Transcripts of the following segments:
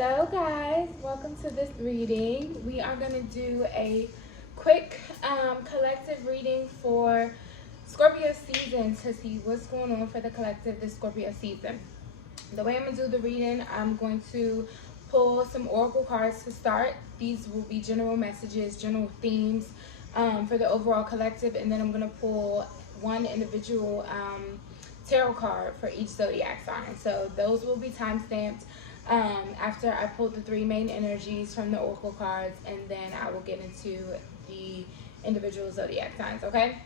Hello guys, welcome to this reading. We are going to do a quick collective reading for Scorpio season to see what's going on for the collective this Scorpio season. The way I'm going to do the reading, I'm going to pull some oracle cards to start. These will be general messages, general themes for the overall collective, and then I'm going to pull one individual tarot card for each zodiac sign. So those will be time stamped after I pull the three main energies from the oracle cards, and then I will get into the individual zodiac signs. Okay.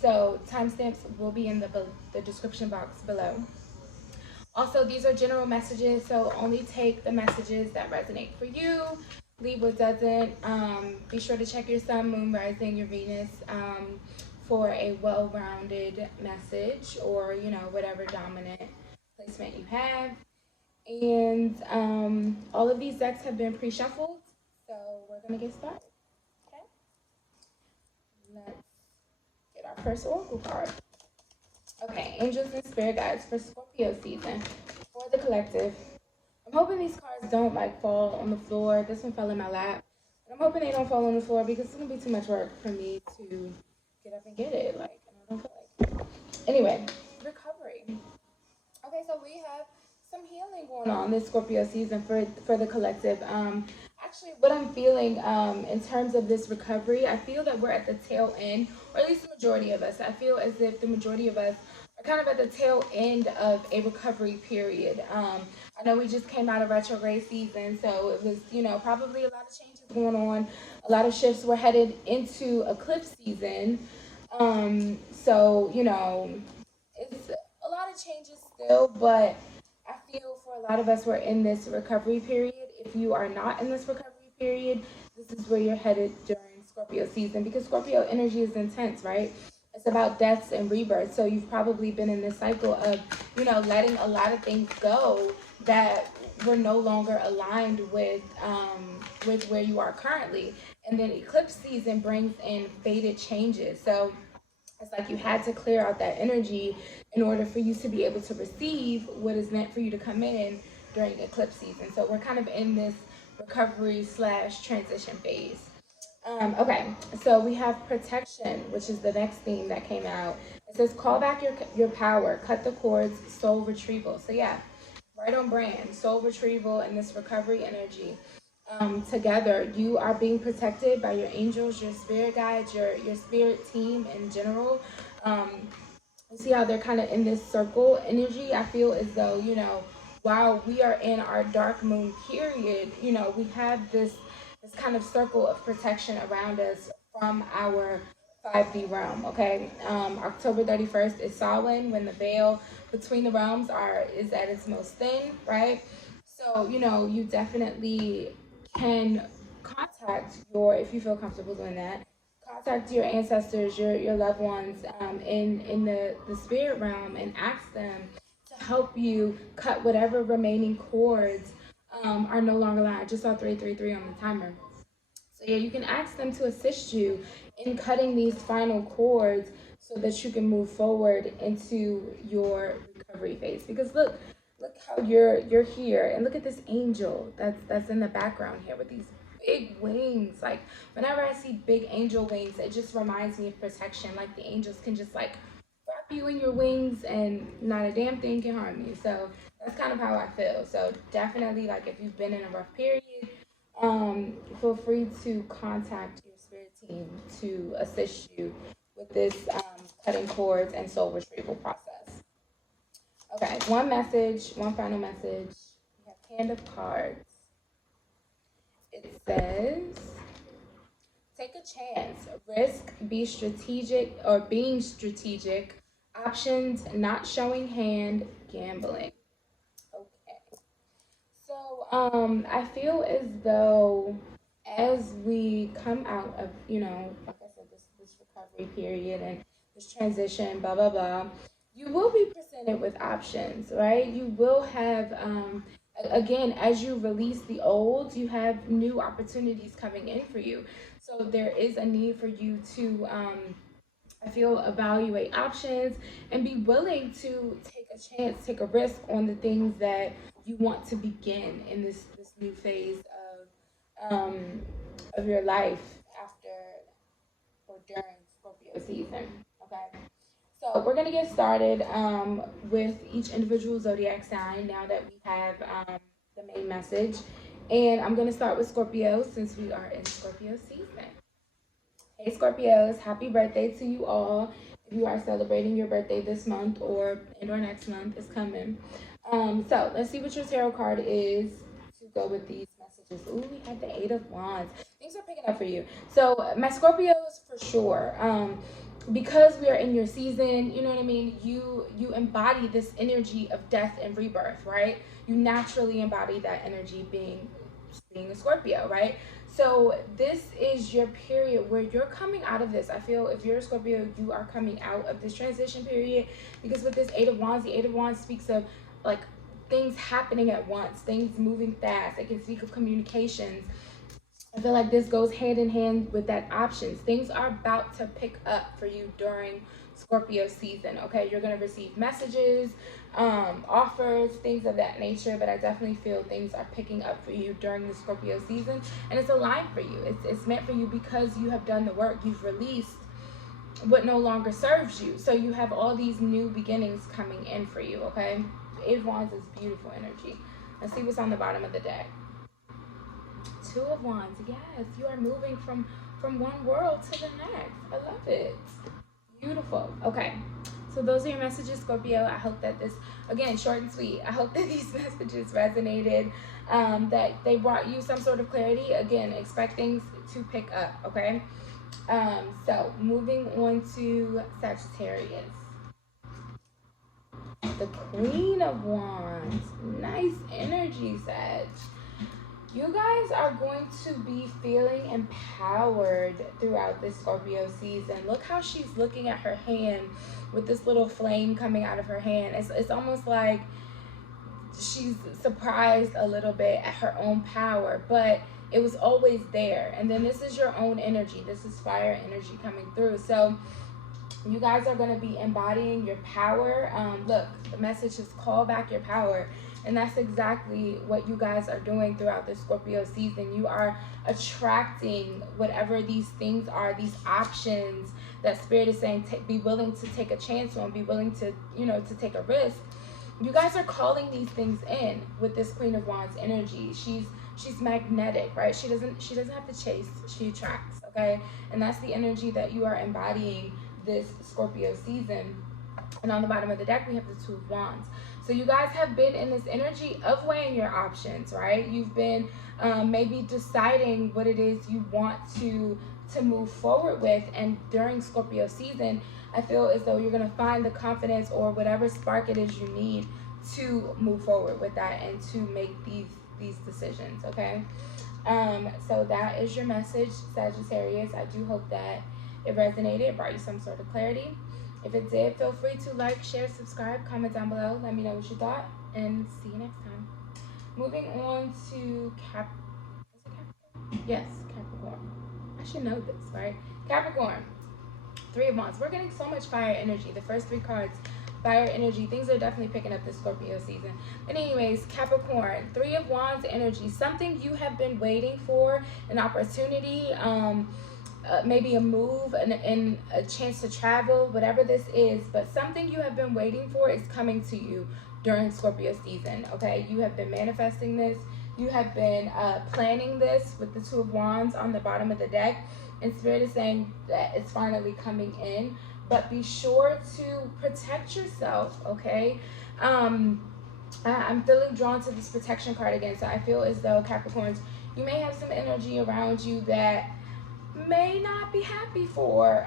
So timestamps will be in the description box below. Also, these are general messages, so only take the messages that resonate for you. Leave what doesn't. Be sure to check your sun, moon, rising, your Venus for a well-rounded message, or whatever dominant placement you have. And all of these decks have been pre-shuffled, so we're gonna get started. Okay, let's get our first oracle card. Okay, angels and spirit guides for Scorpio season for the collective. I'm hoping these cards don't fall on the floor. This one fell in my lap, but I'm hoping they don't fall on the floor because it's gonna be too much work for me to get up and get it. And I don't feel like it. Anyway, recovery. Okay, so we have some healing going on this Scorpio season for the collective. Actually, what I'm feeling in terms of this recovery, I feel that we're at the tail end, or at least the majority of us. I feel as if the majority of us are kind of at the tail end of a recovery period. I know we just came out of retrograde season, so it was, probably a lot of changes going on. A lot of shifts were headed into eclipse season. So, it's a lot of changes still, but I feel for a lot of us, we're in this recovery period. If you are not in this recovery period, this is where you're headed during Scorpio season, because Scorpio energy is intense, right? It's about deaths and rebirth. So you've probably been in this cycle of, letting a lot of things go that were no longer aligned with where you are currently. And then eclipse season brings in fated changes. So it's like you had to clear out that energy in order for you to be able to receive what is meant for you to come in during eclipse season. So we're kind of in this recovery / transition phase. Okay, so we have protection, which is the next theme that came out. It says, call back your power, cut the cords, soul retrieval. So yeah, right on brand, soul retrieval and this recovery energy. Together, you are being protected by your angels, your spirit guides, your spirit team in general. You see how they're kind of in this circle energy. I feel as though, while we are in our dark moon period, we have this kind of circle of protection around us from our 5D realm. Okay, October 31st is Samhain, when the veil between the realms is at its most thin, right? So you definitely can contact if you feel comfortable doing that, contact your ancestors, your loved ones in the spirit realm, and ask them to help you cut whatever remaining cords are no longer alive. I just saw 333 on the timer. So yeah, you can ask them to assist you in cutting these final cords so that you can move forward into your recovery phase. Because look how you're here, and look at this angel that's in the background here with these big wings. Like, whenever I see big angel wings, it just reminds me of protection. Like, the angels can just wrap you in your wings and not a damn thing can harm you. So that's kind of how I feel. So definitely, if you've been in a rough period, feel free to contact your spirit team to assist you with this cutting cords and soul retrieval process. Okay, one final message. We have Hand of Cards. It says, take a chance, risk, being strategic, options, not showing hand, gambling. Okay. So I feel as though as we come out of, like I said, this recovery period and this transition, blah, blah, blah, you will be presented with options, right? You will have, again, as you release the old, you have new opportunities coming in for you. So there is a need for you to, I feel, evaluate options and be willing to take a chance, take a risk on the things that you want to begin in this new phase of your life after or during Scorpio season. Okay. So we're gonna get started with each individual zodiac sign now that we have the main message, and I'm gonna start with Scorpio since we are in Scorpio season. Hey Scorpios, happy birthday to you all. If you are celebrating your birthday this month or next month is coming. So let's see what your tarot card is to go with these messages. Ooh, we had the Eight of Wands. Things are picking up for you. So my Scorpios for sure. Because we are in your season, you know what I mean? You embody this energy of death and rebirth, right? You naturally embody that energy being a Scorpio, right? So this is your period where you're coming out of this. I feel if you're a Scorpio, you are coming out of this transition period, because with this Eight of Wands, the Eight of Wands speaks of like things happening at once, things moving fast. It can speak of communications. I feel like this goes hand in hand with that options. Things are about to pick up for you during Scorpio season, okay? You're going to receive messages, offers, things of that nature, but I definitely feel things are picking up for you during the Scorpio season, and it's aligned for you. It's meant for you because you have done the work. You've released what no longer serves you. So you have all these new beginnings coming in for you, okay? Eight of Wands is beautiful energy. Let's see what's on the bottom of the deck. Two of Wands, yes, you are moving from one world to the next. I love it. Beautiful. Okay, so those are your messages, Scorpio. I hope that this, again, short and sweet, I hope that these messages resonated, that they brought you some sort of clarity. Again, expect things to pick up, okay? So moving on to Sagittarius. The Queen of Wands. Nice energy, Sag. You guys are going to be feeling empowered throughout this Scorpio season. Look how she's looking at her hand with this little flame coming out of her hand. It's almost like she's surprised a little bit at her own power, but it was always there. And then this is your own energy. This is fire energy coming through. So you guys are going to be embodying your power. Look, the message is call back your power. And that's exactly what you guys are doing throughout the Scorpio season. You are attracting whatever these things are, these options that Spirit is saying, be willing to take a chance on, be willing to, to take a risk. You guys are calling these things in with this Queen of Wands energy. She's magnetic, right? She doesn't have to chase, she attracts, okay? And that's the energy that you are embodying this Scorpio season. And on the bottom of the deck, we have the Two of Wands. So you guys have been in this energy of weighing your options, right? You've been maybe deciding what it is you want to move forward with. And during Scorpio season, I feel as though you're going to find the confidence or whatever spark it is you need to move forward with that and to make these decisions, okay? So that is your message, Sagittarius. I do hope that it resonated, brought you some sort of clarity. If it did, feel free to like, share, subscribe, comment down below. Let me know what you thought, and see you next time. Moving on to Capricorn? Yes, Capricorn. I should know this, right? Capricorn, Three of Wands. We're getting so much fire energy. The first three cards, fire energy. Things are definitely picking up this Scorpio season. But anyways, Capricorn, Three of Wands energy. Something you have been waiting for, an opportunity, maybe a move and a chance to travel, whatever this is, but something you have been waiting for is coming to you during Scorpio season, okay? You have been manifesting this. You have been planning this with the Two of Wands on the bottom of the deck, and Spirit is saying that it's finally coming in, but be sure to protect yourself, okay? I'm feeling drawn to this protection card again, so I feel as though, Capricorns, you may have some energy around you that may not be happy for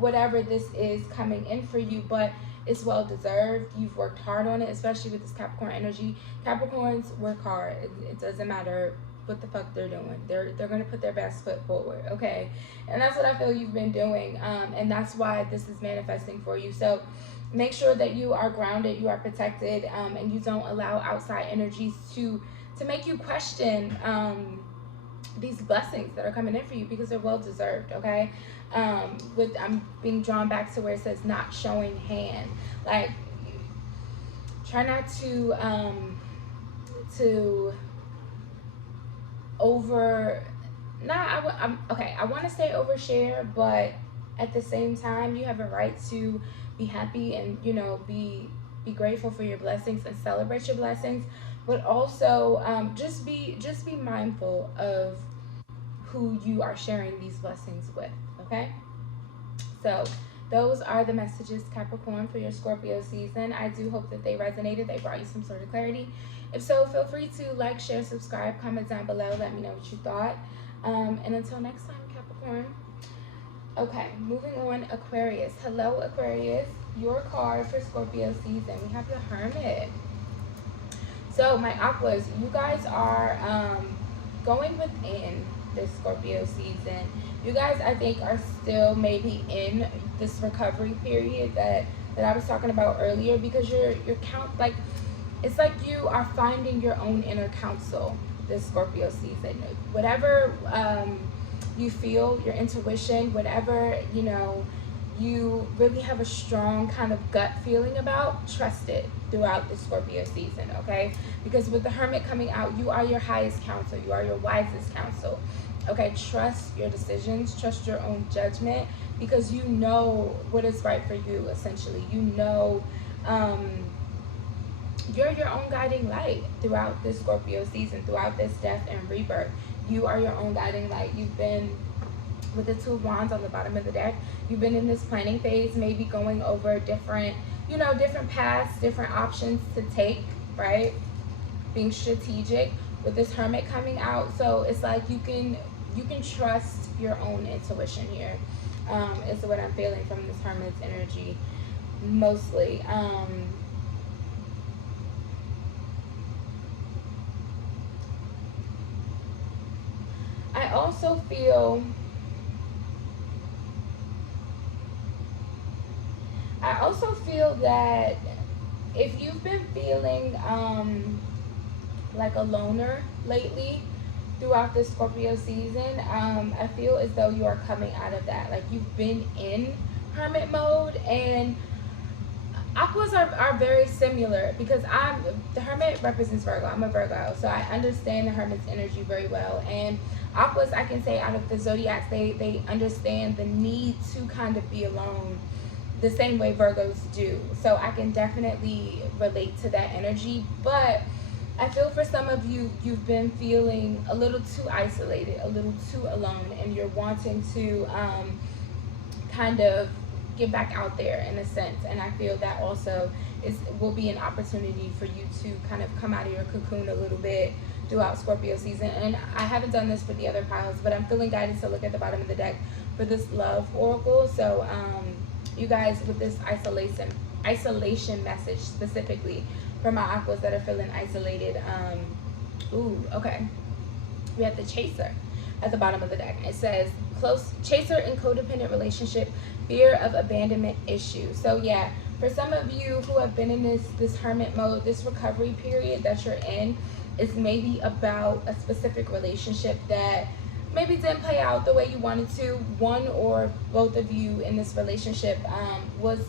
whatever this is coming in for you, but it's well deserved. You've worked hard on it, especially with this Capricorn energy. Capricorns work hard. It doesn't matter what the fuck they're doing. They're gonna put their best foot forward, okay? And that's what I feel you've been doing, and that's why this is manifesting for you. So make sure that you are grounded, you are protected, and you don't allow outside energies to make you question these blessings that are coming in for you, because they're well deserved, okay? I'm being drawn back to where it says not showing hand. Like, try not to I want to say overshare, but at the same time, you have a right to be happy and, you know, be grateful for your blessings and celebrate your blessings, but also just be mindful of who you are sharing these blessings with. Okay, so those are the messages, Capricorn, for your Scorpio season. I do hope that they resonated, they brought you some sort of clarity. If so, feel free to like, share, subscribe, comment down below, let me know what you thought. And until next time, Capricorn. Okay, moving on, Aquarius. Hello, Aquarius. Your card for Scorpio season. We have the Hermit. So, my Aquas, you guys are going within this Scorpio season. You guys, I think, are still maybe in this recovery period that I was talking about earlier, because you're it's like you are finding your own inner counsel this Scorpio season. Whatever you feel, your intuition, whatever, you know, you really have a strong kind of gut feeling about, trust it throughout the Scorpio season, okay? Because with the Hermit coming out, you are your highest counsel. You are your wisest counsel, okay? Trust your decisions, trust your own judgment, because you know what is right for you, essentially. You know, you're your own guiding light throughout this Scorpio season, throughout this death and rebirth. You are your own guiding light. You've been, with the Two of Wands on the bottom of the deck, you've been in this planning phase, maybe going over different, you know, different paths, different options to take, right? Being strategic with this Hermit coming out. So it's like you can trust your own intuition here, is what I'm feeling from this Hermit's energy, mostly. I also feel that if you've been feeling like a loner lately throughout this Scorpio season, I feel as though you are coming out of that. Like, you've been in Hermit mode, and Aquas are very similar, because the Hermit represents Virgo. I'm a Virgo, so I understand the Hermit's energy very well. And Aquas, I can say, out of the zodiacs, they understand the need to kind of be alone the same way Virgos do. So I can definitely relate to that energy. But I feel for some of you, you've been feeling a little too isolated, a little too alone, and you're wanting to kind of get back out there in a sense. And I feel that also will be an opportunity for you to kind of come out of your cocoon a little bit throughout Scorpio season. And I haven't done this for the other piles, but I'm feeling guided to look at the bottom of the deck for this love oracle. So you guys, with this isolation message specifically for my Aquas that are feeling isolated, okay, we have the Chaser at the bottom of the deck. It says close chaser in codependent relationship, fear of abandonment issue. So yeah, for some of you who have been in this Hermit mode, this recovery period that you're in is maybe about a specific relationship that maybe didn't play out the way you wanted to. One or both of you in this relationship was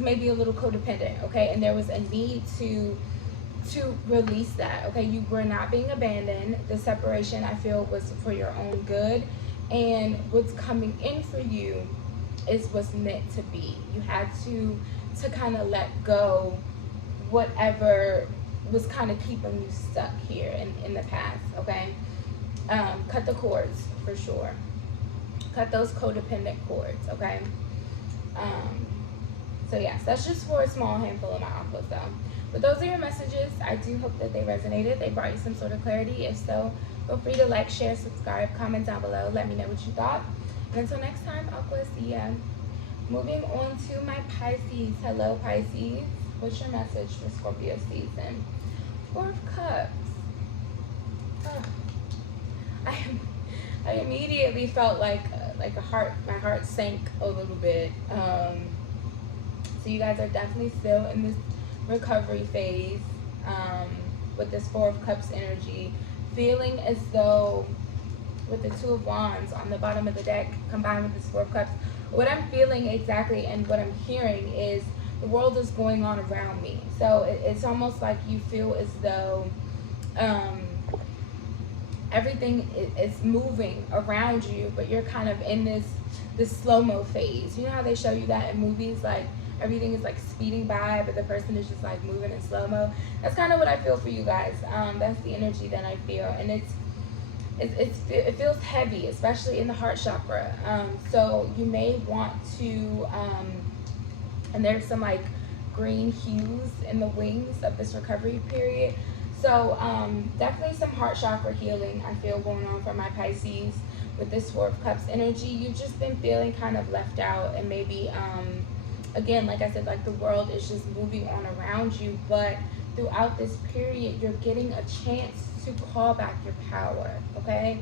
maybe a little codependent, okay? And there was a need to release that, okay? You were not being abandoned. The separation, I feel, was for your own good. And what's coming in for you is what's meant to be. You had to kind of let go whatever was kind of keeping you stuck here in the past, okay? Cut the cords, for sure. Cut those codependent cords, okay? So yes, that's just for a small handful of my Aquas though. But those are your messages. I do hope that they resonated. They brought you some sort of clarity. If so, feel free to like, share, subscribe, comment down below. Let me know what you thought. And until next time, Aqua, see ya. Moving on to my Pisces. Hello, Pisces. What's your message for Scorpio season? Four of Cups. Oh. I immediately felt like my heart sank a little bit. So you guys are definitely still in this recovery phase with this Four of Cups energy, feeling as though with the Two of Wands on the bottom of the deck combined with this Four of Cups, what I'm feeling exactly and what I'm hearing is the world is going on around me. So it's almost like you feel as though everything is moving around you, but you're kind of in this slow-mo phase. You know how they show you that in movies, like everything is like speeding by, but the person is just like moving in slow-mo? That's kind of what I feel for you guys. That's the energy that I feel, and it feels heavy, especially in the heart chakra. So you may want to, and there's some like green hues in the wings of this recovery period. So definitely some heart chakra healing I feel going on for my Pisces with this Four of Cups energy. You've just been feeling kind of left out, and maybe, again, like I said, like the world is just moving on around you, but throughout this period, you're getting a chance to call back your power, okay?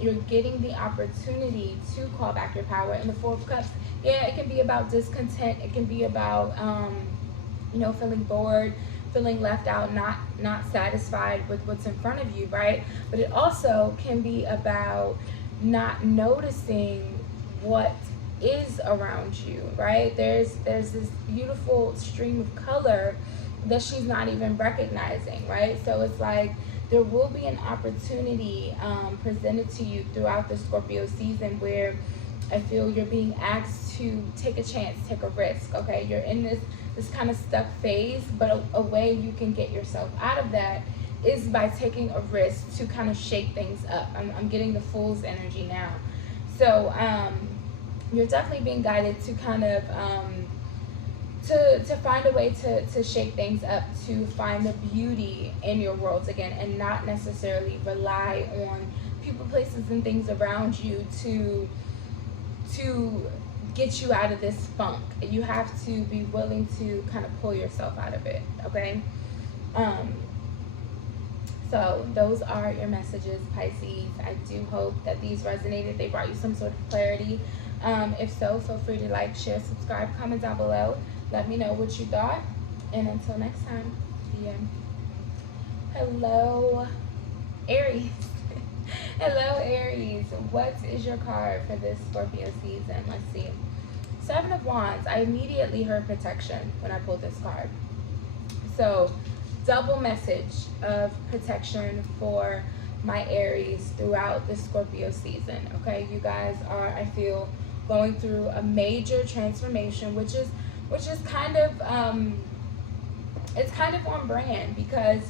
You're getting the opportunity to call back your power. And the Four of Cups, yeah, it can be about discontent. It can be about, you know, feeling bored, feeling left out, not satisfied with what's in front of you, right? But it also can be about not noticing what is around you, right? There's this beautiful stream of color that she's not even recognizing, right? So it's like there will be an opportunity presented to you throughout the Scorpio season where I feel you're being asked to take a chance, take a risk, okay? You're in this kind of stuck phase, but a way you can get yourself out of that is by taking a risk to kind of shake things up. I'm getting the Fool's energy now. So you're definitely being guided to kind of to find a way to shake things up, to find the beauty in your worlds again, and not necessarily rely on people, places, and things around you to get you out of this funk. You have to be willing to kind of pull yourself out of it, okay? So those are your messages, Pisces. I do hope that these resonated. They brought you some sort of clarity. If so, feel free to like, share, subscribe, comment down below. Let me know what you thought. And until next time, see ya. Hello, Aries. Hello, Aries. What is your card for this Scorpio season? Let's see. Seven of Wands. I immediately heard protection when I pulled this card. So, double message of protection for my Aries throughout the Scorpio season. Okay, you guys are, I feel, going through a major transformation, which is kind of it's kind of on brand, because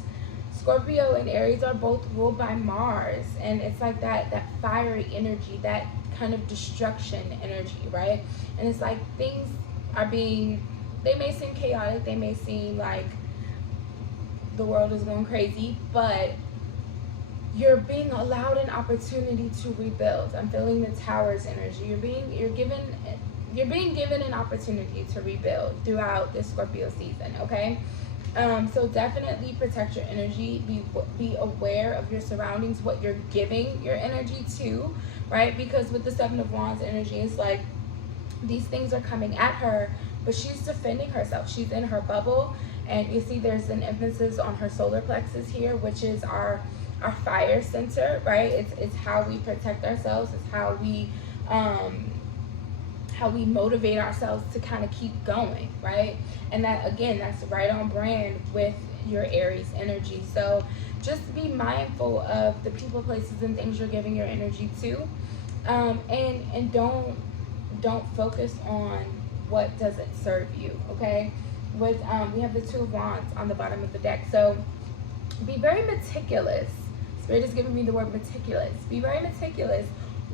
Scorpio and Aries are both ruled by Mars, and it's like that fiery energy, that kind of destruction energy, right? And it's like things are being, they may seem chaotic, they may seem like the world is going crazy, but you're being allowed an opportunity to rebuild. I'm feeling the Towers energy. You're being given an opportunity to rebuild throughout this Scorpio season, okay? So definitely protect your energy. Be aware of your surroundings, what you're giving your energy to, right? Because with the Seven of Wands energy, it's like these things are coming at her, but she's defending herself. She's in her bubble, and you see there's an emphasis on her solar plexus here, which is our fire center, right? It's how we protect ourselves. It's how we motivate ourselves to kind of keep going, right? And that, again, that's right on brand with your Aries energy. So just be mindful of the people, places, and things you're giving your energy to, and don't focus on what doesn't serve you, okay? With we have the Two of Wands on the bottom of the deck, so be very meticulous. Spirit is giving me the word meticulous. Be very meticulous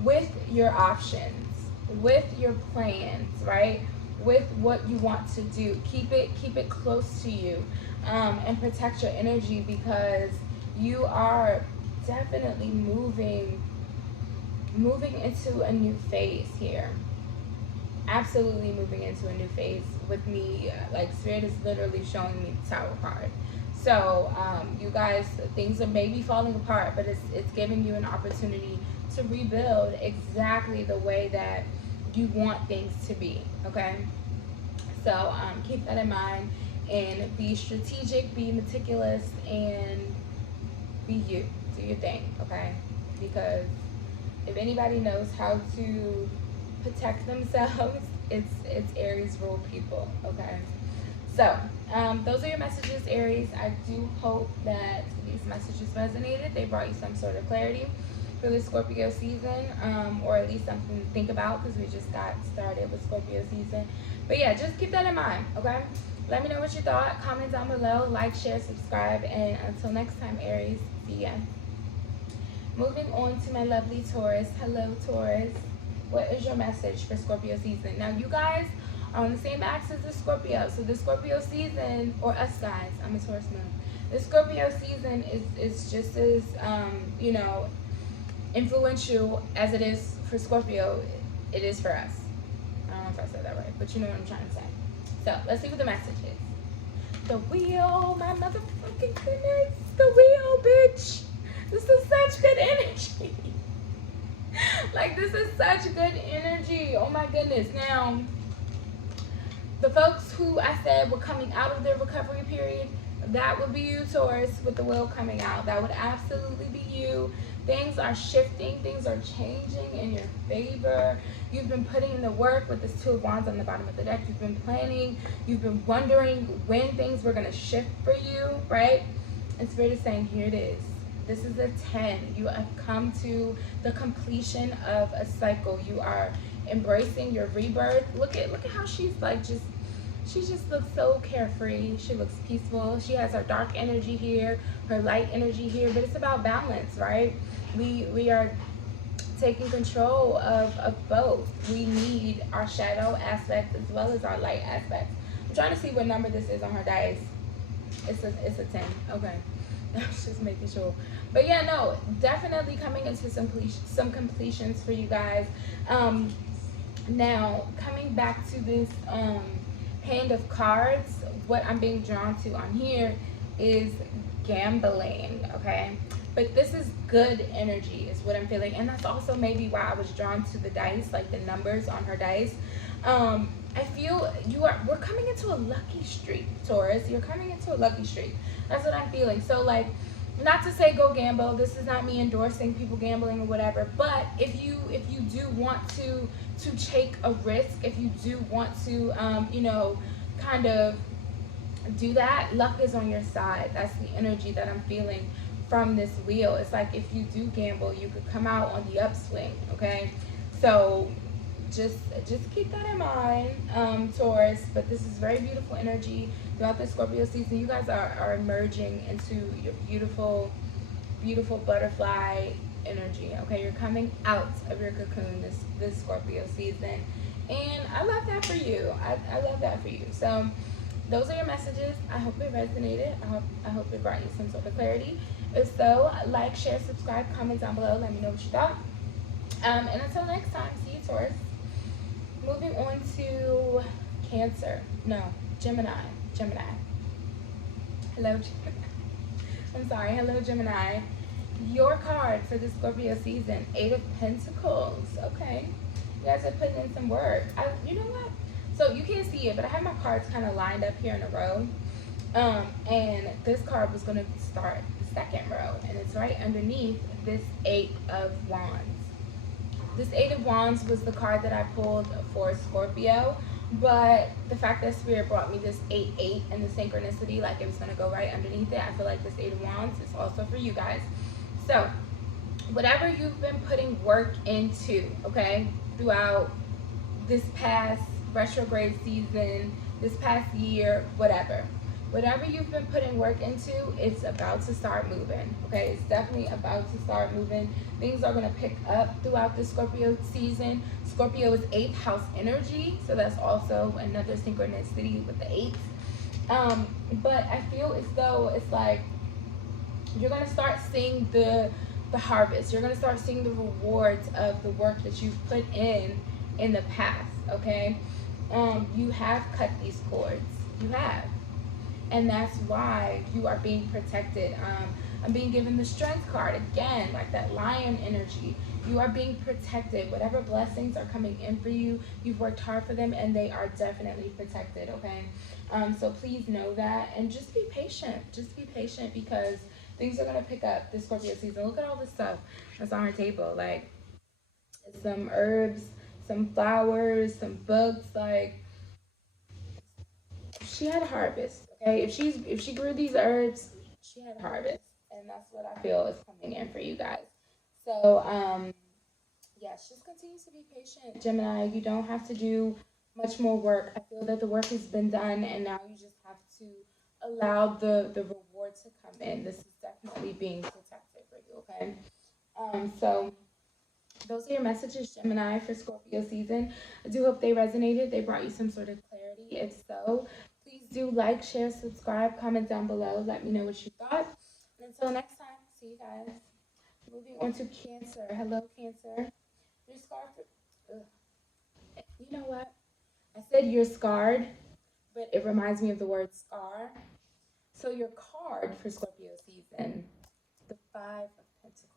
with your options, with your plans, right? With what you want to do. Keep it close to you, and protect your energy, because you are definitely moving into a new phase here. Absolutely moving into a new phase with me. Like, Spirit is literally showing me the Tower card. So you guys, things are maybe falling apart, but it's giving you an opportunity to rebuild exactly the way that you want things to be, okay? So keep that in mind, and be strategic, be meticulous, and be you. Do your thing, okay? Because if anybody knows how to protect themselves, it's Aries ruled people, okay? So, those are your messages, Aries. I do hope that these messages resonated. They brought you some sort of clarity for the Scorpio season, or at least something to think about because we just got started with Scorpio season. But yeah, just keep that in mind, okay? Let me know what you thought. Comment down below. Like, share, subscribe. And until next time, Aries, see ya. Moving on to my lovely Taurus. Hello, Taurus. What is your message for Scorpio season? Now, you guys are on the same axis as Scorpio. So the Scorpio season, or us guys, I'm a Taurus moon. The Scorpio season is just as, you know, influential as it is for Scorpio, it is for us. I don't know if I said that right, but you know what I'm trying to say. So let's see what the message is. The wheel, my motherfucking goodness. The wheel, bitch. This is such good energy. Like, this is such good energy. Oh my goodness. Now, the folks who I said were coming out of their recovery period, that would be you, Taurus, with the wheel coming out. That would absolutely be you. Things are shifting. Things are changing in your favor. You've been putting in the work with this Two of Wands on the bottom of the deck. You've been planning. You've been wondering when things were going to shift for you, right? And Spirit is saying, here it is. This is a 10. You have come to the completion of a cycle. You are embracing your rebirth. Look at how she's like she just looks so carefree. She looks peaceful. She has her dark energy here, her light energy here, but it's about balance, right? We are taking control of both. We need our shadow aspect as well as our light aspect. I'm trying to see what number this is on her dice. It's a 10. Okay. I was just making sure. But yeah, no, definitely coming into some completions for you guys. Now, coming back to this hand of cards, what I'm being drawn to on here is gambling, okay? But this is good energy is what I'm feeling. And that's also maybe why I was drawn to the dice, like the numbers on her dice. I feel we're coming into a lucky streak, Taurus. You're coming into a lucky streak. That's what I'm feeling. So like, not to say go gamble. This is not me endorsing people gambling or whatever. But if you do want to take a risk, if you do want to, you know, kind of do that, luck is on your side. That's the energy that I'm feeling from this wheel. It's like if you do gamble, you could come out on the upswing. Okay, so just keep that in mind, Taurus. But this is very beautiful energy throughout the Scorpio season. You guys are emerging into your beautiful butterfly energy. Okay, you're coming out of your cocoon this Scorpio season, and I love that for you. I love that for you. So those are your messages. I hope it resonated. I hope it brought you some sort of clarity. If so, like, share, subscribe, comment down below. Let me know what you thought. And until next time, see you, Taurus. Moving on to Cancer. No, Gemini. Hello, Gemini. I'm sorry. Hello, Gemini. Your card for the Scorpio season, 8 of Pentacles. Okay. You guys are putting in some work. You know what? So you can't see it, but I have my cards kind of lined up here in a row. And this card was going to start the second row. And it's right underneath this 8 of Wands. This 8 of Wands was the card that I pulled for Scorpio, but the fact that Spirit brought me this 8-8 and the synchronicity, like it was going to go right underneath it, I feel like this 8 of Wands is also for you guys. So, whatever you've been putting work into, okay, throughout this past retrograde season, this past year, whatever you've been putting work into, it's about to start moving, okay? It's definitely about to start moving. Things are going to pick up throughout the Scorpio season. Scorpio is 8th house energy, so that's also another synchronicity with the 8th. But I feel as though it's like you're going to start seeing the harvest. You're going to start seeing the rewards of the work that you've put in the past, okay? You have cut these cords. You have. And that's why you are being protected. I'm being given the Strength card again, like that lion energy. You are being protected. Whatever blessings are coming in for you, you've worked hard for them, and they are definitely protected, okay? So please know that, and just be patient. Just be patient, because things are going to pick up this Scorpio season. Look at all this stuff that's on our table, like some herbs, some flowers, some books, like she had a harvest. Okay, if she grew these herbs, she had a harvest, and that's what I feel is coming in for you guys. So yes, just continue to be patient, Gemini. You don't have to do much more work. I feel that the work has been done, and now you just have to allow the reward to come in. This is definitely being protected for you. Okay. So those are your messages, Gemini, for Scorpio season. I do hope they resonated. They brought you some sort of clarity. If so, please do like, share, subscribe, comment down below. Let me know what you thought. And until next time, see you guys. Moving on to Cancer. Hello, Cancer. You're scarred. You know what? I said you're scarred, but it reminds me of the word scar. So your card for Scorpio season, the Five of Pentacles.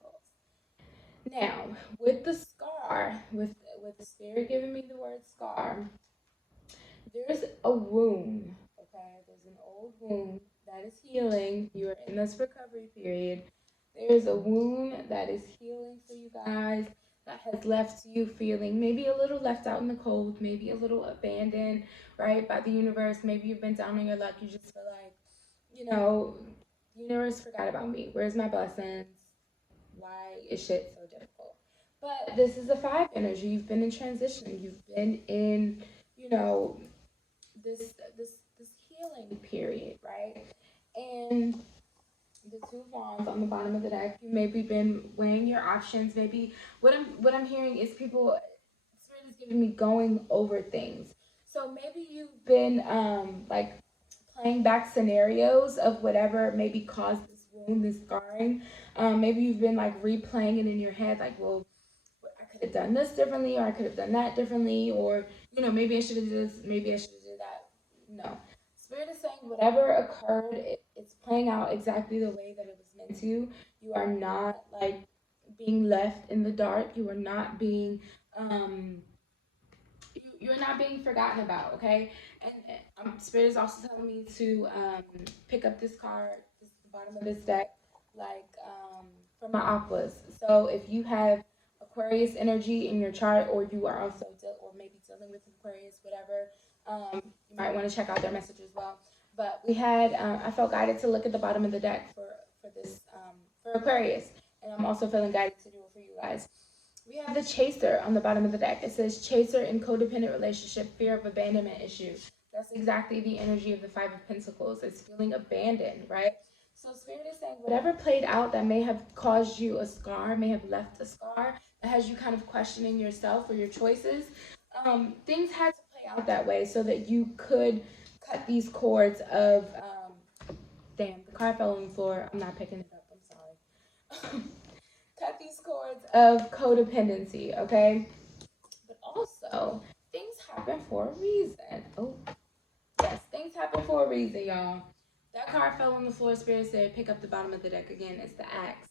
Now, with the scar, with the spirit giving me the word scar, there's a wound, okay? There's an old wound that is healing. You're in this recovery period. There's a wound that is healing for you guys that has left you feeling maybe a little left out in the cold, maybe a little abandoned, right, by the universe. Maybe you've been down on your luck. You just feel like, the universe forgot about me. Where's my blessings? Why is shit so difficult? But this is a five energy. You've been in transition. You've been in, you know, this healing period, right? And the two of wands on the bottom of the deck, you maybe been weighing your options. Maybe what I'm hearing is people, spirit is giving me going over things. So maybe you've been like playing back scenarios of whatever maybe caused this wound, this scarring. Maybe you've been like replaying it in your head, like, well, I could have done this differently, or I could have done that differently, or maybe I should have did this, maybe I should have did that. No, Spirit is saying whatever occurred, it's playing out exactly the way that it was meant to. You are not like being left in the dark. You are not being you're not being forgotten about, okay? And Spirit is also telling me to pick up this card, this the bottom of this deck, like for my aquas. So if you have Aquarius energy in your chart, or you are also or maybe dealing with Aquarius, whatever, you might want to check out their message as well. But we had I felt guided to look at the bottom of the deck for this for Aquarius, and I'm also feeling guided to do it for you guys. We have the chaser on the bottom of the deck. It says chaser in codependent relationship, fear of abandonment issue. That's exactly the energy of the Five of Pentacles. It's feeling abandoned, right? So Spirit is saying whatever played out that may have caused you a scar, may have left a scar, that has you kind of questioning yourself or your choices. Things had to play out that way so that you could cut these cords of, damn, the car fell on the floor. I'm not picking it up. I'm sorry. Cut these cords of codependency, okay? But also, things happen for a reason. Oh, yes, things happen for a reason, y'all. That card fell on the floor. Spirit said, pick up the bottom of the deck again. It's the axe.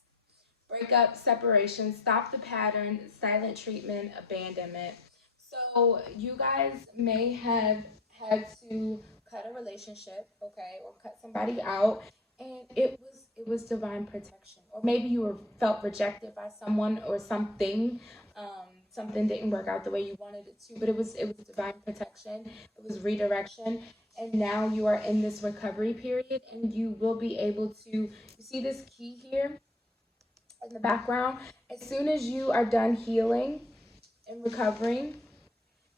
Breakup, separation, stop the pattern, silent treatment, abandonment. So you guys may have had to cut a relationship, okay, or cut somebody out, and it was divine protection. Or maybe you were felt rejected by someone or something. Something didn't work out the way you wanted it to, but it was divine protection. It was redirection, and now you are in this recovery period, and you will be able to. You see this key here in the background. As soon as you are done healing and recovering,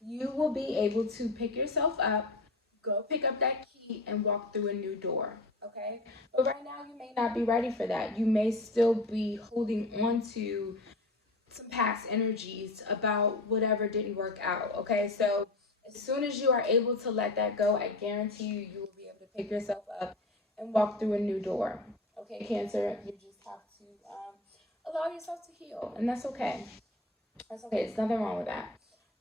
you will be able to pick yourself up, go pick up that key, and walk through a new door. Okay? But right now, you may not be ready for that. You may still be holding on to some past energies about whatever didn't work out. Okay? So as soon as you are able to let that go, I guarantee you will be able to pick yourself up and walk through a new door. Okay, Cancer? You just have to allow yourself to heal, and that's okay. That's okay. There's nothing wrong with that.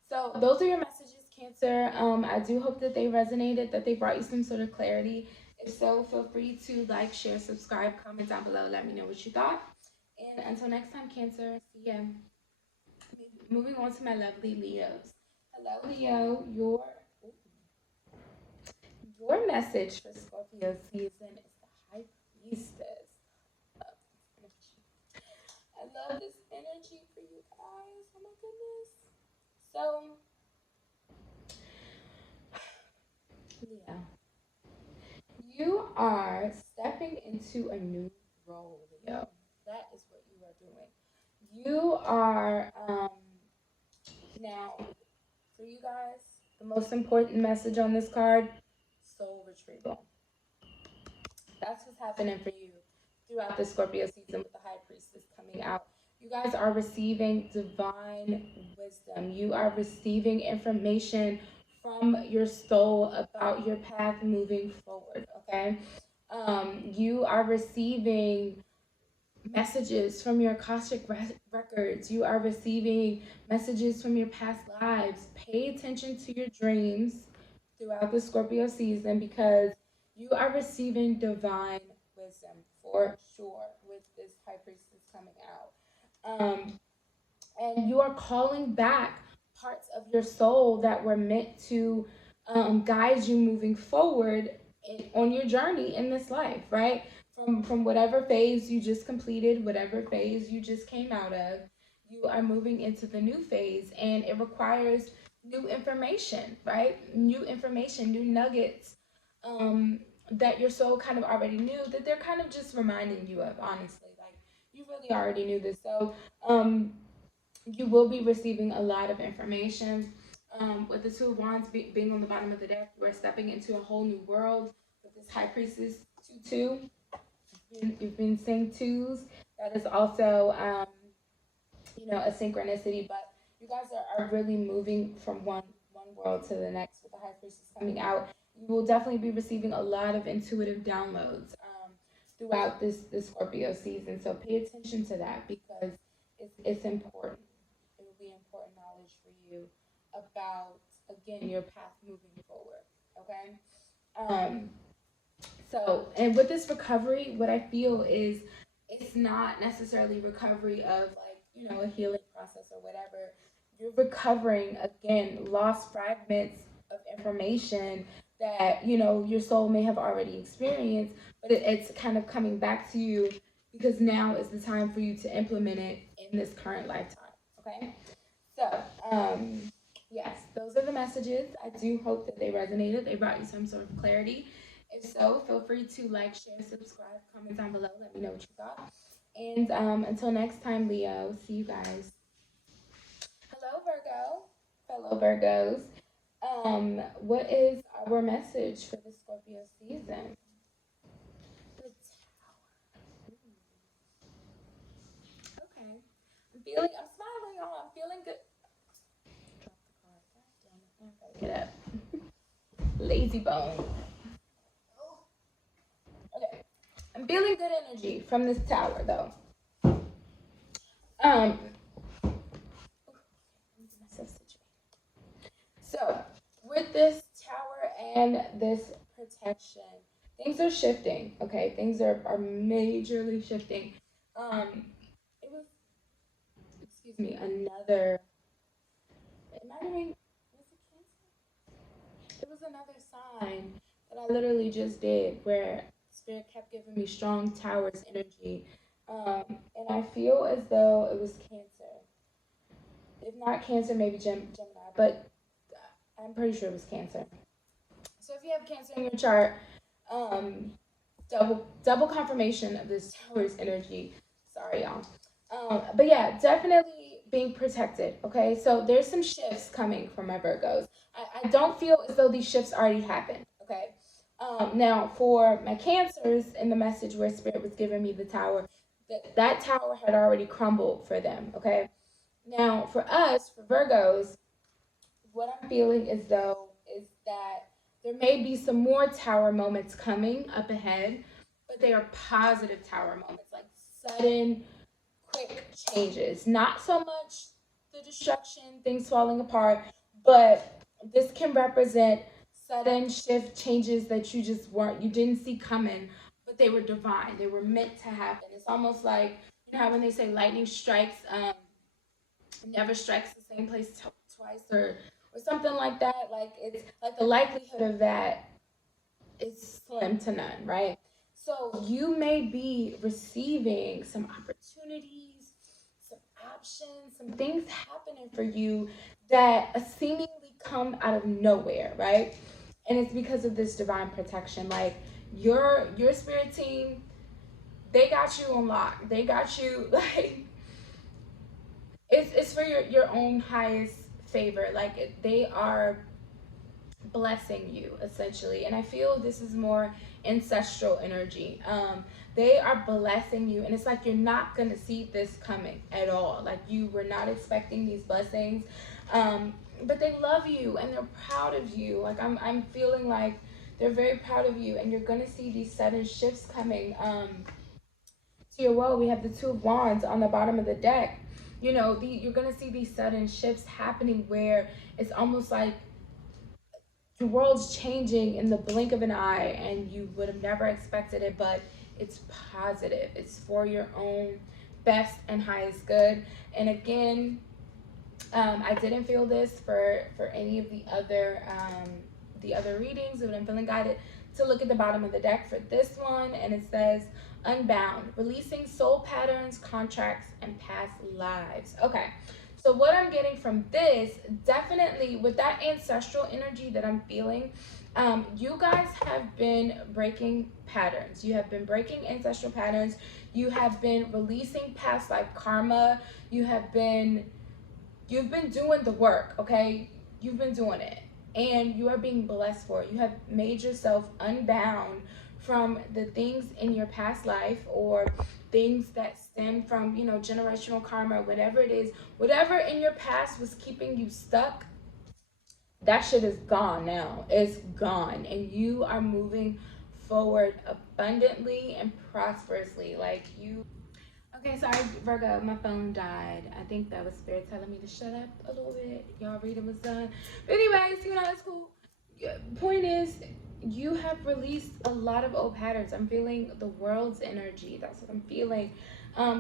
So those are your messages, Cancer. I do hope that they resonated, that they brought you some sort of clarity. If so, feel free to like, share, subscribe, comment down below. Let me know what you thought. And until next time, Cancer, see ya. Moving on to my lovely Leos. Hello, Leo. Your message for Scorpio season is the High Priestess. I love this energy for you guys. Oh my goodness. So, yeah. You are stepping into a new role, Leo. That is what you are doing. You are, now, for you guys, the most important message on this card, soul retrieval. That's what's happening for you throughout the Scorpio season with the High Priestess coming out. You guys are receiving divine wisdom. You are receiving information from your soul about your path moving forward, okay? You are receiving messages from your Akashic records. You are receiving messages from your past lives. Pay attention to your dreams throughout the Scorpio season because you are receiving divine wisdom for sure with this High Priestess coming out. And you are calling back parts of your soul that were meant to guide you moving forward on your journey in this life, right? From whatever phase you just completed, whatever phase you just came out of, you are moving into the new phase, and it requires new information, right? New information, new nuggets that your soul kind of already knew that they're kind of just reminding you of, honestly. Like, you really already knew this. So, you will be receiving a lot of information. With the Two of Wands being on the bottom of the deck, we're stepping into a whole new world with this High Priestess 2-2. You've been seeing twos. That is also, a synchronicity, but you guys are really moving from one world to the next with the High Priestess coming out. You will definitely be receiving a lot of intuitive downloads throughout this Scorpio season. So pay attention to that because it's important. It will be important knowledge for you about, again, your path moving forward. Okay. So, and with this recovery, what I feel is it's not necessarily recovery of, like, a healing process or whatever. You're recovering, again, lost fragments of information that, your soul may have already experienced, but it's kind of coming back to you because now is the time for you to implement it in this current lifetime. Okay. So, yes, those are the messages. I do hope that they resonated. They brought you some sort of clarity. If so, feel free to like, share, subscribe, comment down below. Let me know what you thought. And until next time, Leo, see you guys. Hello, Virgo, fellow Virgos. What is our message for the Scorpio season? The Tower. Okay. I'm smiling, y'all. I'm feeling good. Drop the card. God damn it. Get up. Lazy bone. Okay. I'm feeling good energy from this tower, though. So, with this tower and this protection, things are shifting, okay? Things are majorly shifting. It was, excuse me, another, it might have been, was it Cancer? It was another sign that I literally just did where Spirit kept giving me strong towers energy. And I feel as though it was Cancer. If not Cancer, maybe Gemini, but I'm pretty sure it was Cancer. So if you have Cancer in your chart, double confirmation of this tower's energy. Sorry, y'all. But yeah, definitely being protected. Okay, so there's some shifts coming from my Virgos. I don't feel as though these shifts already happened. Okay. Now for my Cancers, in the message where Spirit was giving me the tower, that tower had already crumbled for them. Okay. Now for us, for Virgos, what I'm feeling as though is that there may be some more tower moments coming up ahead, but they are positive tower moments, like sudden, quick changes. Not so much the destruction, things falling apart, but this can represent sudden shift changes that you didn't see coming, but they were divine. They were meant to happen. It's almost like, how when they say lightning strikes, never strikes the same place twice, or something like that. Like, it's like the likelihood of that is slim to none, right? So you may be receiving some opportunities, some options, some things happening for you that seemingly come out of nowhere, right? And it's because of this divine protection. Like, your spirit team, they got you on lock. They got you like it's for your own highest favor. Like they are blessing you essentially, and I feel this is more ancestral energy. They are blessing you, and it's like you're not gonna see this coming at all. Like you were not expecting these blessings, but they love you and they're proud of you. Like I'm feeling like they're very proud of you, and you're gonna see these sudden shifts coming to your world. We have the Two of Wands on the bottom of the deck. You know, you're gonna see these sudden shifts happening where it's almost like the world's changing in the blink of an eye, and you would have never expected it, but it's positive. It's for your own best and highest good. And again, I didn't feel this for any of the other readings, but I'm feeling guided to look at the bottom of the deck for this one, and it says unbound, releasing soul patterns, contracts, and past lives. Okay, so what I'm getting from this, definitely with that ancestral energy that I'm feeling, you guys have been breaking patterns. You have been breaking ancestral patterns. You have been releasing past life karma. You've been doing the work, okay? You've been doing it, and you are being blessed for it. You have made yourself unbound from the things in your past life, or things that stem from, you know, generational karma, whatever it is, whatever in your past was keeping you stuck. That shit is gone now. It's gone, and you are moving forward abundantly and prosperously. Like you. Okay, sorry, Virgo, my phone died. I think that was Spirit telling me to shut up a little bit. Y'all reading was done. But anyways, you know, it's cool. Point is, you have released a lot of old patterns. I'm feeling the world's energy. That's what I'm feeling.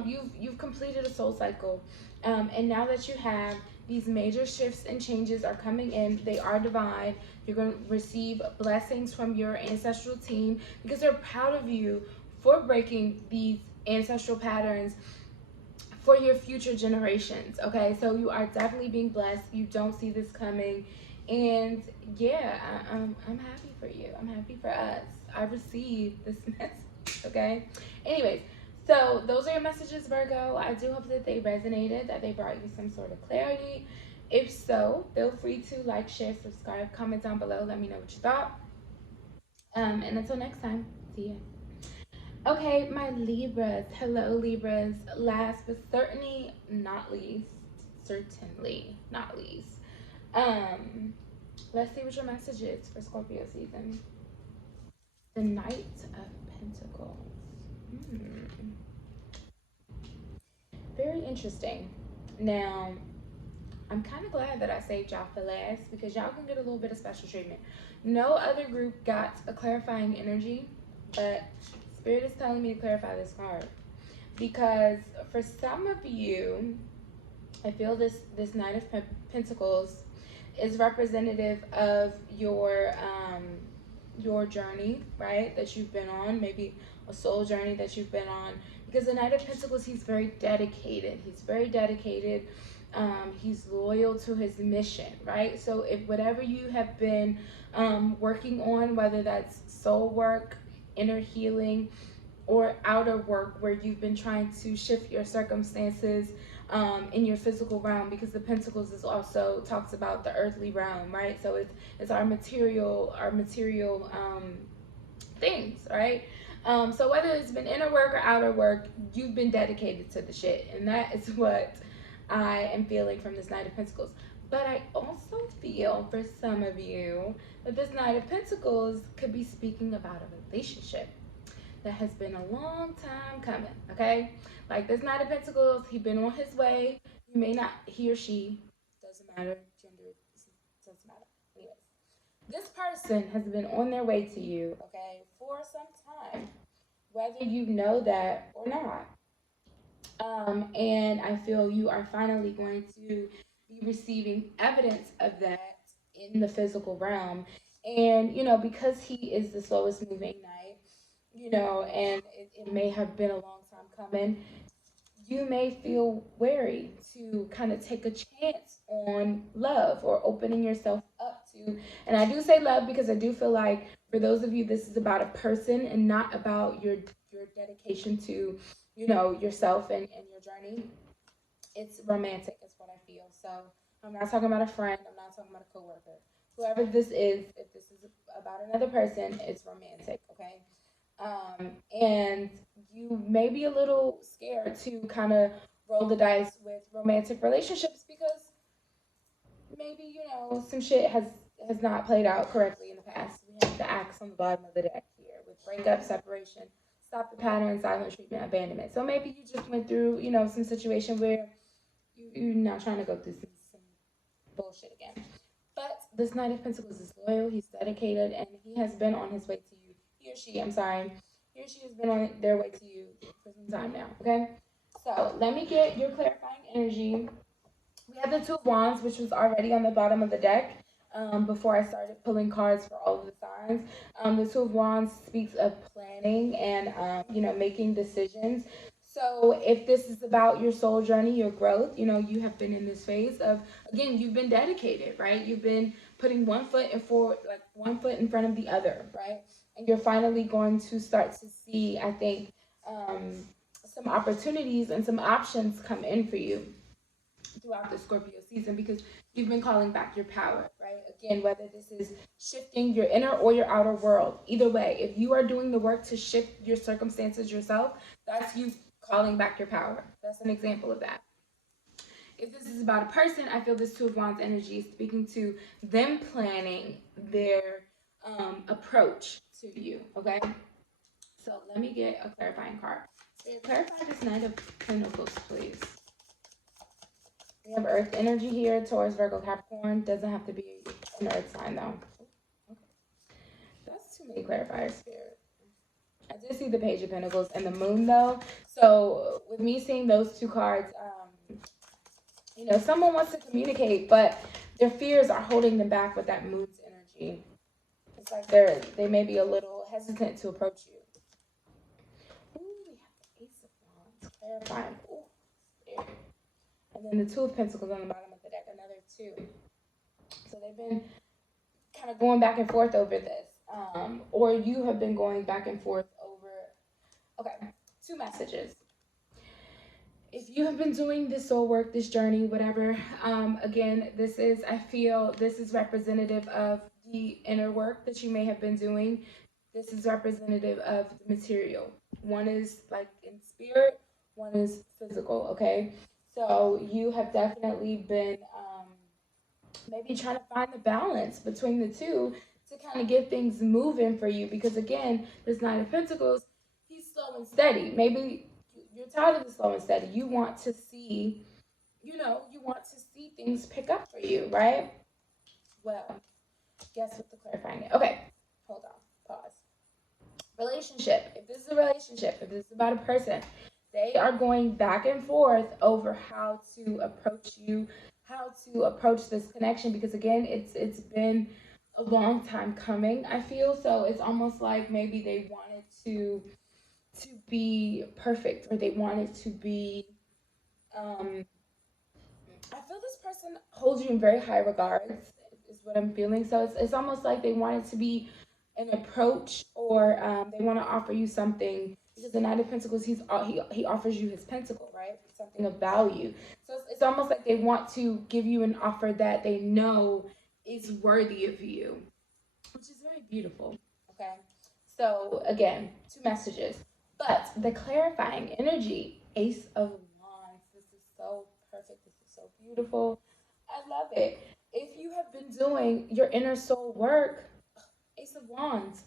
You've completed a soul cycle. And now that you have, these major shifts and changes are coming in. They are divine. You're going to receive blessings from your ancestral team because they're proud of you for breaking these ancestral patterns for your future generations. Okay, so you are definitely being blessed. You don't see this coming, and yeah, I'm happy for you. I'm happy for us. I received this message. Okay, anyways, so those are your messages, Virgo. I do hope that they resonated, that they brought you some sort of clarity. If so, feel free to like, share, subscribe, comment down below. Let me know what you thought. And until next time, see ya. Okay, my Libras. Hello, Libras. Last but certainly not least, let's see what your message is for Scorpio season. The Knight of Pentacles. Very interesting. Now, I'm kind of glad that I saved y'all for last because y'all can get a little bit of special treatment. No other group got a clarifying energy, but Spirit is telling me to clarify this card because for some of you, I feel this Knight of Pentacles is representative of your journey, right? That you've been on, maybe a soul journey that you've been on. Because the Knight of Pentacles, he's very dedicated. He's very dedicated. He's loyal to his mission, right? So if whatever you have been working on, whether that's soul work, inner healing, or outer work where you've been trying to shift your circumstances in your physical realm, because the Pentacles is also talks about the earthly realm, right? So it's our material things, right? So whether it's been inner work or outer work, you've been dedicated to the shit, and that is what I am feeling from this Knight of Pentacles. But I also feel for some of you that this Knight of Pentacles could be speaking about a relationship that has been a long time coming, okay? Like this Knight of Pentacles, he's been on his way. You may not, he or she, doesn't matter, gender, doesn't matter. Anyways, this person has been on their way to you, okay, for some time, whether you know that or not. And I feel you are finally going to be receiving evidence of that in the physical realm. And, you know, because he is the slowest moving knight, you know, and it may have been a long time coming, you may feel wary to kind of take a chance on love or opening yourself up to. And I do say love because I do feel like For those of you, this is about a person and not about your dedication to, you know, yourself and your journey. It's romantic, is what I feel. So I'm not talking about a friend. I'm not talking about a coworker. Whoever this is, if this is about another person, it's romantic, okay? And you may be a little scared to kind of roll the dice with romantic relationships because maybe, you know, some shit has not played out correctly in the past. We have the axe on the bottom of the deck here with breakup, separation, stop the pattern, silent treatment, abandonment. So maybe you just went through, you know, some situation where you're not trying to go through some bullshit again. But this Knight of Pentacles is loyal, he's dedicated, and he has been on his way to you. He or she, I'm sorry. He or she has been on their way to you for some time now, okay? So let me get your clarifying energy. We have the Two of Wands, which was already on the bottom of the deck before I started pulling cards for all of the signs. The Two of Wands speaks of planning and, you know, making decisions. So if this is about your soul journey, your growth, you know, you have been in this phase of, again, you've been dedicated, right? You've been putting one foot in forward, like one foot in front of the other, right? And you're finally going to start to see, I think, some opportunities and some options come in for you throughout the Scorpio season because you've been calling back your power, right? Again, whether this is shifting your inner or your outer world, either way, if you are doing the work to shift your circumstances yourself, that's you calling back your power. That's an example of that. If this is about a person, I feel this Two of Wands energy is speaking to them planning their approach to you, okay? So let me get a clarifying card. So clarify this Knight of Pentacles, please. We have Earth energy here, Taurus, Virgo, Capricorn. Doesn't have to be an Earth sign, though. Okay. That's too many clarifiers, Spirit. I did see the Page of Pentacles and the Moon, though. So with me seeing those two cards, you know, someone wants to communicate, but their fears are holding them back with that Moon's energy. It's like they may be a little hesitant to approach you. Ooh, we have the Ace of Wands, clarifying. Ooh, Spirit. And then the Two of Pentacles on the bottom of the deck, another two. So they've been kind of going back and forth over this. Or you have been going back and forth over, okay, two messages. If you have been doing this soul work, this journey, whatever, again, this is, I feel this is representative of the inner work that you may have been doing. This is representative of the material. One is like in spirit, one is physical, okay? So you have definitely been maybe trying to find the balance between the two to kind of get things moving for you. Because again, this Knight of Pentacles, he's slow and steady. Maybe you're tired of the slow and steady. You want to see, you know, you want to see things pick up for you, right? Well, guess what the clarifying is? Okay, hold on, pause. Relationship. If this is a relationship, if this is about a person, they are going back and forth over how to approach you, how to approach this connection, because again, it's been a long time coming, I feel. So it's almost like maybe they wanted to be perfect, or they wanted to be I feel this person holds you in very high regards, is what I'm feeling. So it's almost like they want it to be an approach, or they want to offer you something, because the Knight of Pentacles, he offers you his pentacle, right? Something of value. So it's almost like they want to give you an offer that they know is worthy of you, which is very beautiful, okay? So again, two messages. But the clarifying energy, Ace of Wands, this is so perfect. This is so beautiful. I love it. If you have been doing your inner soul work, Ace of Wands,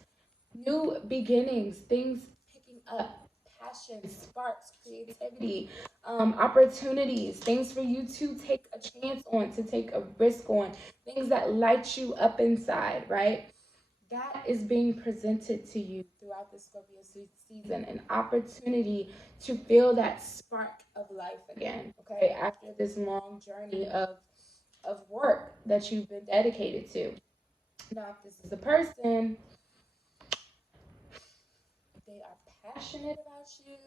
new beginnings, things picking up, passion, sparks, creativity, opportunities, things for you to take a chance on, to take a risk on, things that light you up inside, right? That is being presented to you throughout the Scorpio season, an opportunity to feel that spark of life again, okay, after this long journey of work that you've been dedicated to. Now, if this is a person, they are passionate about you,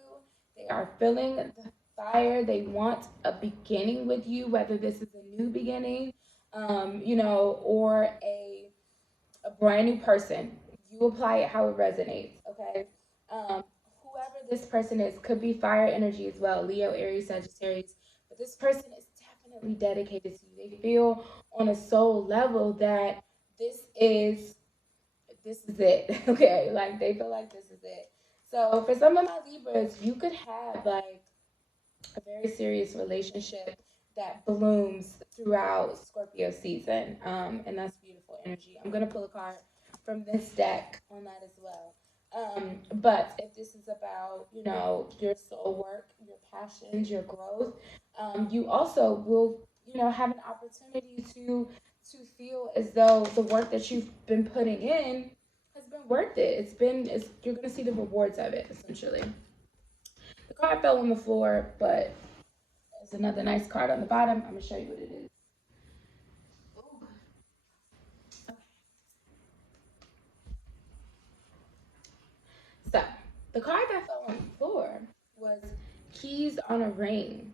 they are feeling the fire, they want a beginning with you, whether this is a new beginning, you know, or a brand new person. You apply it how it resonates, okay? Whoever this person is could be fire energy as well, Leo, Aries, Sagittarius. But this person is definitely dedicated to you. They feel on a soul level that this is it, okay? Like they feel like this is it. So for some of my Libras, you could have like a very serious relationship that blooms throughout Scorpio season. And that's beautiful energy. I'm going to pull a card from this deck on that as well. But if this is about, your soul work, your passions, your growth, you also will, have an opportunity to feel as though the work that you've been putting in has been worth it. You're going to see the rewards of it, essentially. The card fell on the floor, but there's another nice card on the bottom. I'm going to show you what it is. Ooh. Okay. So, the card that fell on the floor was Keys on a Ring.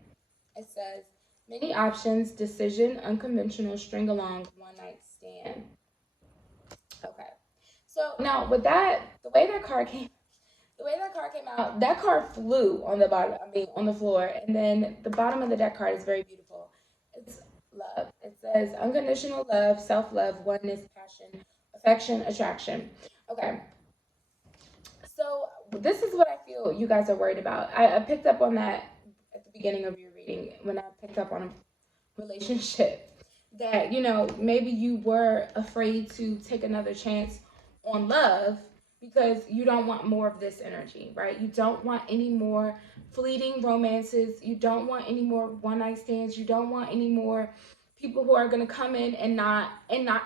It says, many options, decision, unconventional, string along, one night stand. Okay. So, now with that, the way that card came out, that card flew on the bottom, on the floor. And then the bottom of the deck card is very beautiful. It's love. It says unconditional love, self-love, oneness, passion, affection, attraction. Okay. So this is what I feel you guys are worried about. I picked up on that at the beginning of your reading when I picked up on a relationship. That, maybe you were afraid to take another chance on love because you don't want more of this energy, right? You don't want any more fleeting romances. You don't want any more one-night stands. You don't want any more people who are going to come in and not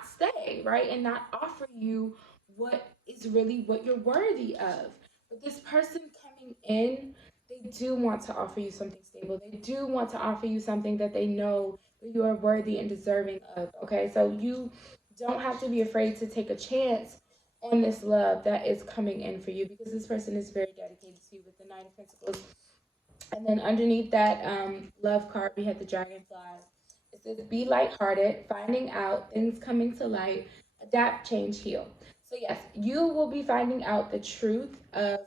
stay, right? And not offer you what you're worthy of. But this person coming in, they do want to offer you something stable. They do want to offer you something that they know that you are worthy and deserving of. Okay, so you don't have to be afraid to take a chance on this love that is coming in for you, because this person is very dedicated to you with the Nine of Pentacles. And then underneath that love card, we have the dragonfly. It says, be lighthearted, finding out, things coming to light, adapt, change, heal. So yes, you will be finding out the truth of,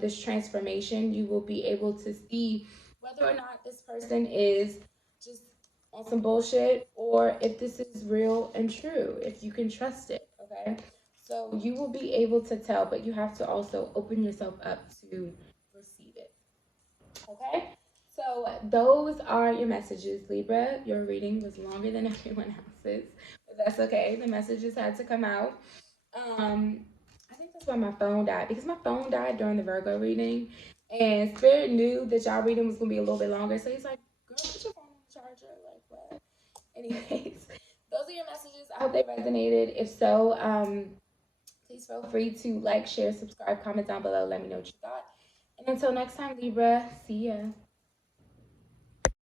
this transformation. You will be able to see whether or not this person is just on some bullshit, or if this is real and true, if you can trust it, okay? So you will be able to tell, but you have to also open yourself up to receive it. Okay, so those are your messages, Libra. Your reading was longer than everyone else's, but that's okay. The messages had to come out. I think that's why my phone died, because my phone died during the Virgo reading, and Spirit knew that y'all reading was gonna be a little bit longer, so he's like, "Girl, put your phone on the charger." Like, what? Anyways, those are your messages. I hope they resonated. If so, please feel free to like, share, subscribe, comment down below. Let me know what you thought. And until next time, Libra, see ya.